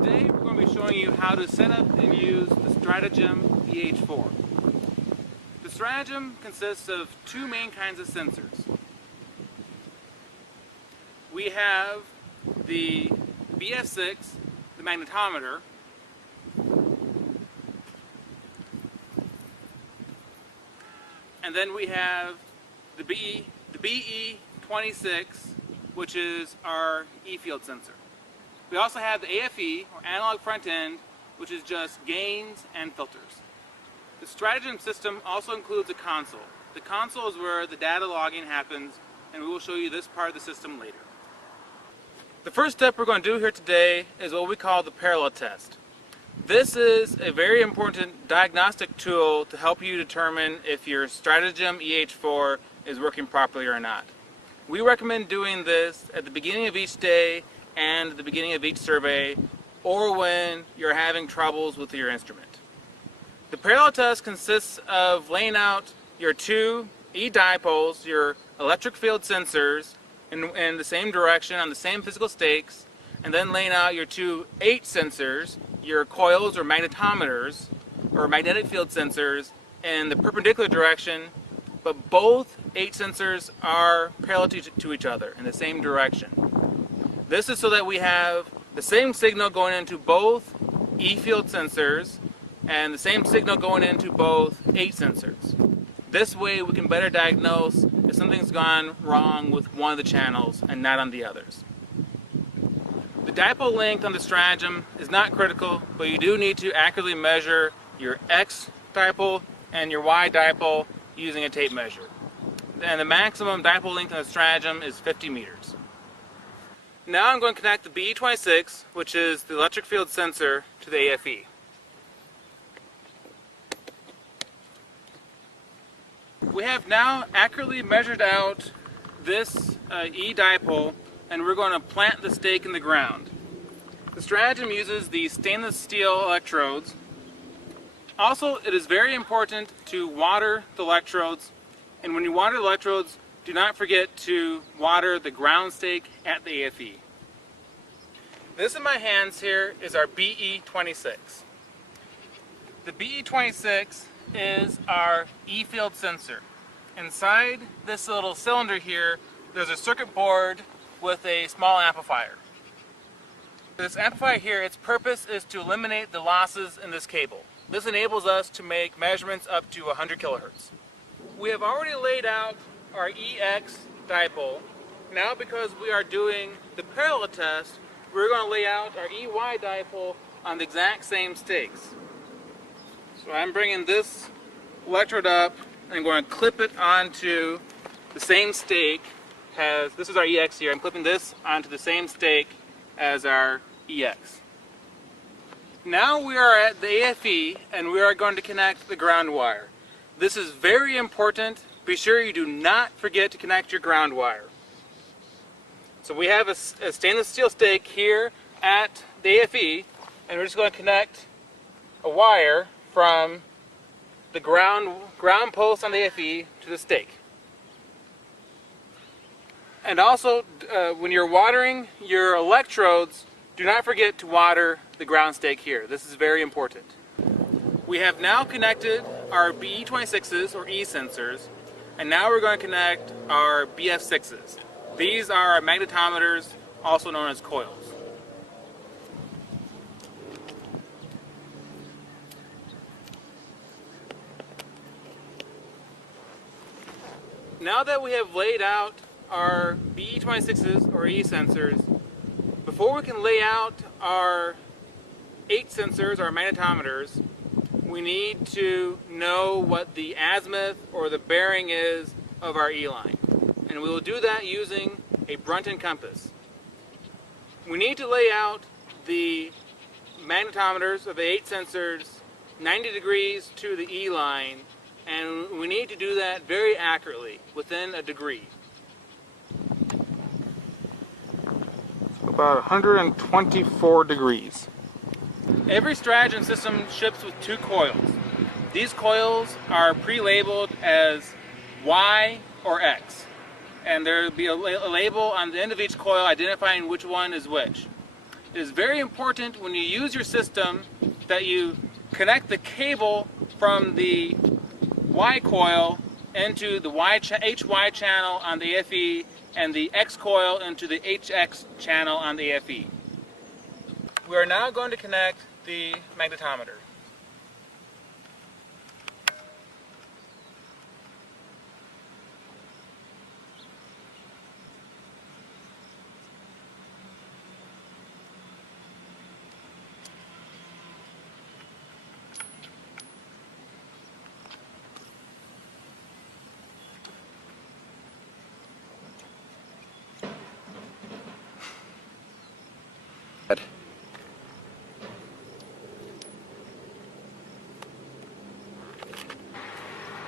Today we're going to be showing you how to set up and use the Stratagem EH4. The Stratagem consists of two main kinds of sensors. We have the BF6, the magnetometer, and then we have the BE26, which is our E-field sensor. We also have the AFE, or analog front end, which is just gains and filters. The Stratagem system also includes a console. The console is where the data logging happens, and we will show you this part of the system later. The first step we're going to do here today is what we call the parallel test. This is a very important diagnostic tool to help you determine if your Stratagem EH4 is working properly or not. We recommend doing this at the beginning of each day and at the beginning of each survey, or when you're having troubles with your instrument. The parallel test consists of laying out your two E-dipoles, your electric field sensors, in the same direction on the same physical stakes, and then laying out your two H sensors, your coils or magnetometers, or magnetic field sensors, in the perpendicular direction, but both H sensors are parallel to each other in the same direction. This is so that we have the same signal going into both E-field sensors and the same signal going into both H sensors. This way we can better diagnose if something's gone wrong with one of the channels and not on the others. The dipole length on the Stratagem is not critical, but you do need to accurately measure your X dipole and your Y dipole using a tape measure. And the maximum dipole length on the Stratagem is 50 meters. Now I'm going to connect the BE26, which is the electric field sensor, to the AFE. We have now accurately measured out this E-dipole, and we're going to plant the stake in the ground. The Stratagem uses these stainless steel electrodes. Also, it is very important to water the electrodes, and when you water the electrodes, do not forget to water the ground stake at the AFE. This in my hands here is our BE26. The BE26 is our E-field sensor. Inside this little cylinder here, there's a circuit board with a small amplifier. This amplifier here, its purpose is to eliminate the losses in this cable. This enables us to make measurements up to 100 kilohertz. We have already laid out our EX dipole. Now, because we are doing the parallel test, we're going to lay out our EY dipole on the exact same stakes. So I'm bringing this electrode up and I'm going to clip it onto the same stake as, this is our EX here, I'm clipping this onto the same stake as our EX. Now we are at the AFE and we are going to connect the ground wire. This is very important. Be sure you do not forget to connect your ground wire. So we have a stainless steel stake here at the AFE, and we're just going to connect a wire from the ground post on the AFE to the stake. And also, when you're watering your electrodes, do not forget to water the ground stake here. This is very important. We have now connected our BE26s, or E sensors, and now we're going to connect our BF6s. These are our magnetometers, also known as coils. Now that we have laid out our BE26s, or E sensors, before we can lay out our H sensors, our magnetometers, we need to know what the azimuth or the bearing is of our E-line. And we will do that using a Brunton compass. We need to lay out the magnetometers of the H sensors 90 degrees to the E-line, and we need to do that very accurately, within a degree. About 124 degrees. Every Stratagem system ships with two coils. These coils are pre-labeled as Y or X. and there will be a label on the end of each coil identifying which one is which. it is very important when you use your system that you connect the cable from the Y coil into the HY channel on the AFE and the X coil into the HX channel on the AFE. We are now going to connect the magnetometer.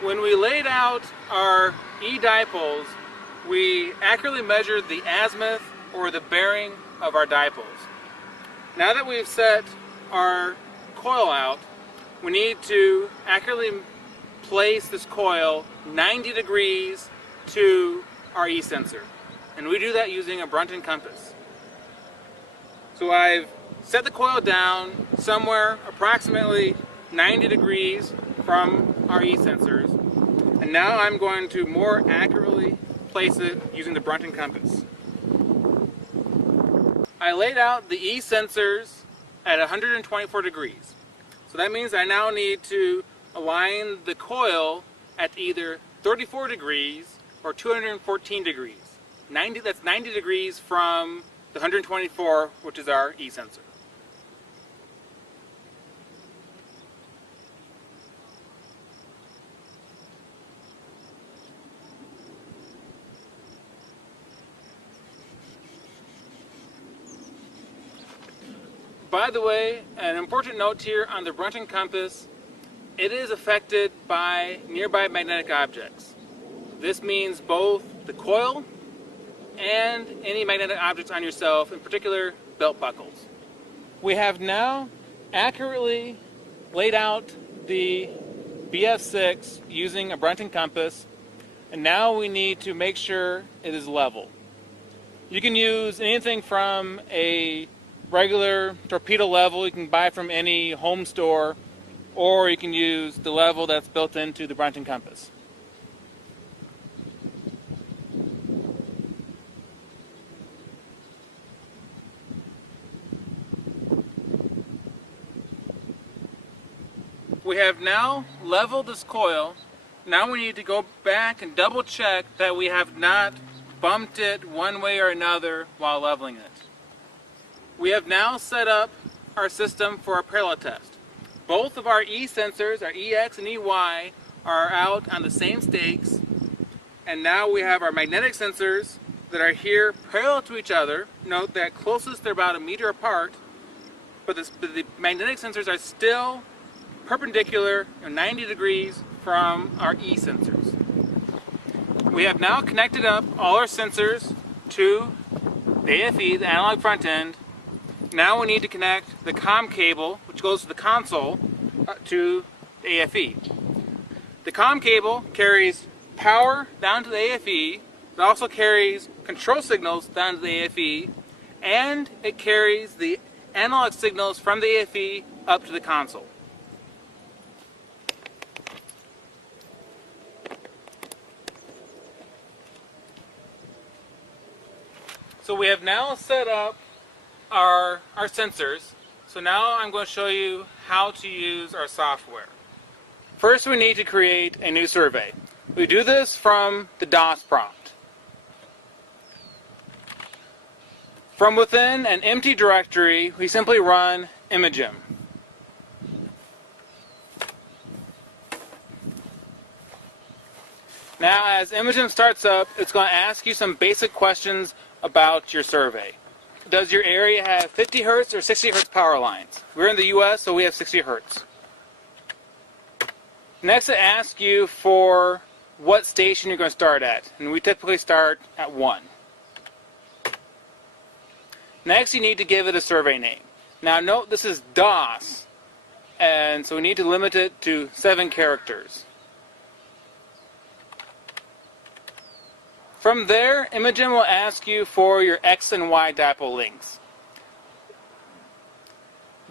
When we laid out our E-dipoles, we accurately measured the azimuth or the bearing of our dipoles. Now that we've set our coil out, we need to accurately place this coil 90 degrees to our E-sensor. And we do that using a Brunton compass. So I've set the coil down somewhere approximately 90 degrees from our E-sensors, and now I'm going to more accurately place it using the Brunton compass. I laid out the E-sensors at 124 degrees. So that means I now need to align the coil at either 34 degrees or 214 degrees. That's 90 degrees from the 124, which is our E-sensor. By the way, an important note here on the Brunton compass, it is affected by nearby magnetic objects. This means both the coil and any magnetic objects on yourself, in particular belt buckles. We have now accurately laid out the BF6 using a Brunton compass, and now we need to make sure it is level. You can use anything from a regular torpedo level you can buy from any home store, or you can use the level that's built into the Brunton compass. We have now leveled this coil. Now we need to go back and double check that we have not bumped it one way or another while leveling it. We have now set up our system for a parallel test. Both of our E-sensors, our EX and EY, are out on the same stakes, and now we have our magnetic sensors that are here parallel to each other. Note that closest they're about 1 meter apart, but the magnetic sensors are still perpendicular 90 degrees from our E-sensors. We have now connected up all our sensors to the AFE, the analog front end. Now we need to connect the COM cable, which goes to the console, to the AFE. The COM cable carries power down to the AFE, it also carries control signals down to the AFE, and it carries the analog signals from the AFE up to the console. So we have now set up our sensors. So now I'm going to show you how to use our software. First, we need to create a new survey. We do this from the DOS prompt. From within an empty directory, we simply run imagem. Now, as imagem starts up, it's going to ask you some basic questions about your survey. Does your area have 50 Hertz or 60 Hertz power lines? We're in the US, so we have 60 Hertz. Next, it asks you for what station you're going to start at, and we typically start at 1. Next, you need to give it a survey name. Now, note this is DOS, and so we need to limit it to 7 characters. From there, imagem will ask you for your X and Y dipole links.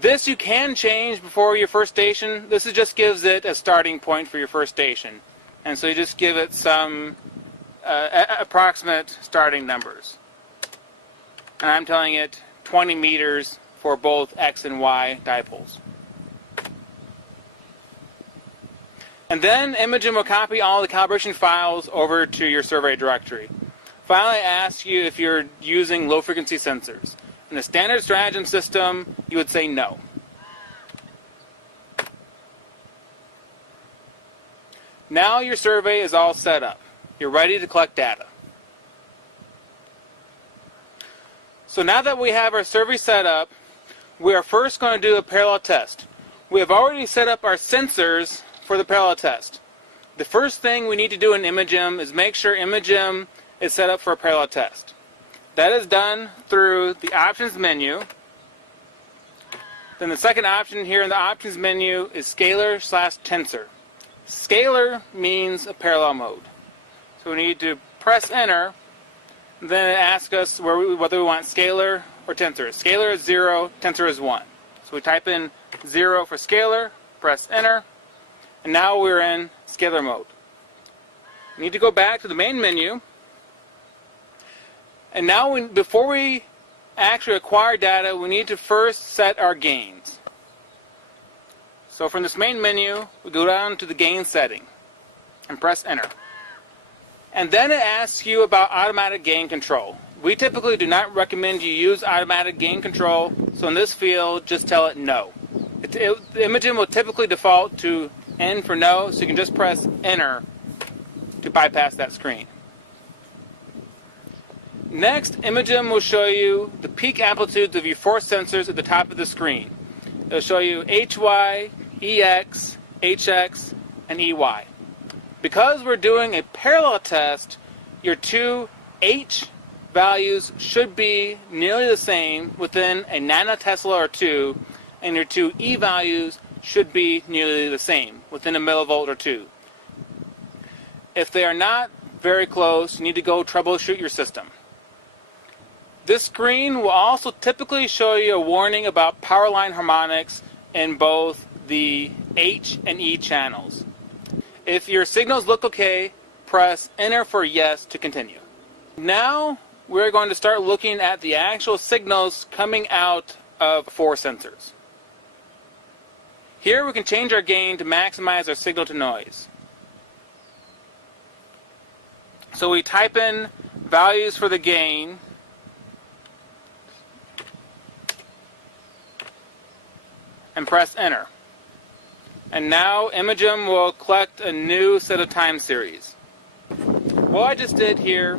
This you can change before your first station. This just gives it a starting point for your first station. And so you just give it some approximate starting numbers. And I'm telling it 20 meters for both X and Y dipoles. And then Imogen will copy all the calibration files over to your survey directory. Finally, I ask you if you're using low-frequency sensors. In a standard Stratagem system, you would say no. Now your survey is all set up. You're ready to collect data. So now that we have our survey set up, we are first going to do a parallel test. We have already set up our sensors for the parallel test. The first thing we need to do in Imogen is make sure Imogen is set up for a parallel test. That is done through the options menu. Then the second option here in the options menu is scalar/tensor. Scalar means a parallel mode. So we need to press enter. Then it asks us whether we want scalar or tensor. Scalar is 0, tensor is 1. So we type in 0 for scalar, press enter, and now we're in scalar mode. We need to go back to the main menu. And now before we actually acquire data, we need to first set our gains. So from this main menu, we go down to the gain setting and press enter. And then it asks you about automatic gain control. We typically do not recommend you use automatic gain control, so in this field, just tell it no. The Imogen will typically default to N for no, so you can just press enter to bypass that screen. Next, Imogen will show you the peak amplitudes of your 4 sensors at the top of the screen. It'll show you HY, EX, HX, and EY. Because we're doing a parallel test, your 2 H values should be nearly the same within a nanotesla or 2, and your 2 E values should be nearly the same within a millivolt or 2. If they are not very close, you need to go troubleshoot your system. This screen will also typically show you a warning about power line harmonics in both the H and E channels. If your signals look okay, press enter for yes to continue. Now we're going to start looking at the actual signals coming out of 4 sensors. Here we can change our gain to maximize our signal to noise. So we type in values for the gain, and press enter. And now Imogen will collect a new set of time series. What I just did here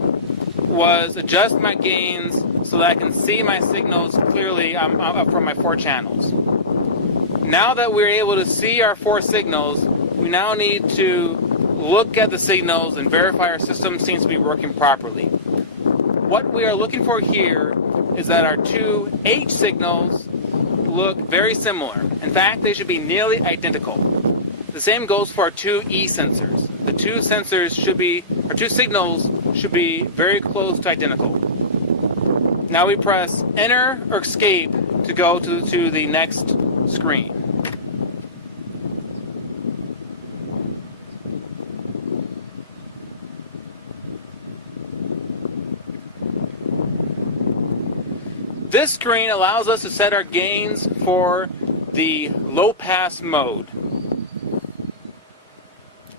was adjust my gains so that I can see my signals clearly from my 4 channels. Now that we're able to see our 4 signals, we now need to look at the signals and verify our system seems to be working properly. What we are looking for here is that our 2 H signals look very similar. In fact, they should be nearly identical. The same goes for our 2 E sensors. The 2 sensors should be, our 2 signals should be very close to identical. Now we press enter or escape to go to the next screen. This screen allows us to set our gains for the low pass mode.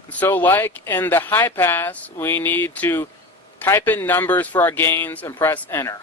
So like in the high pass, we need to type in numbers for our gains and press enter.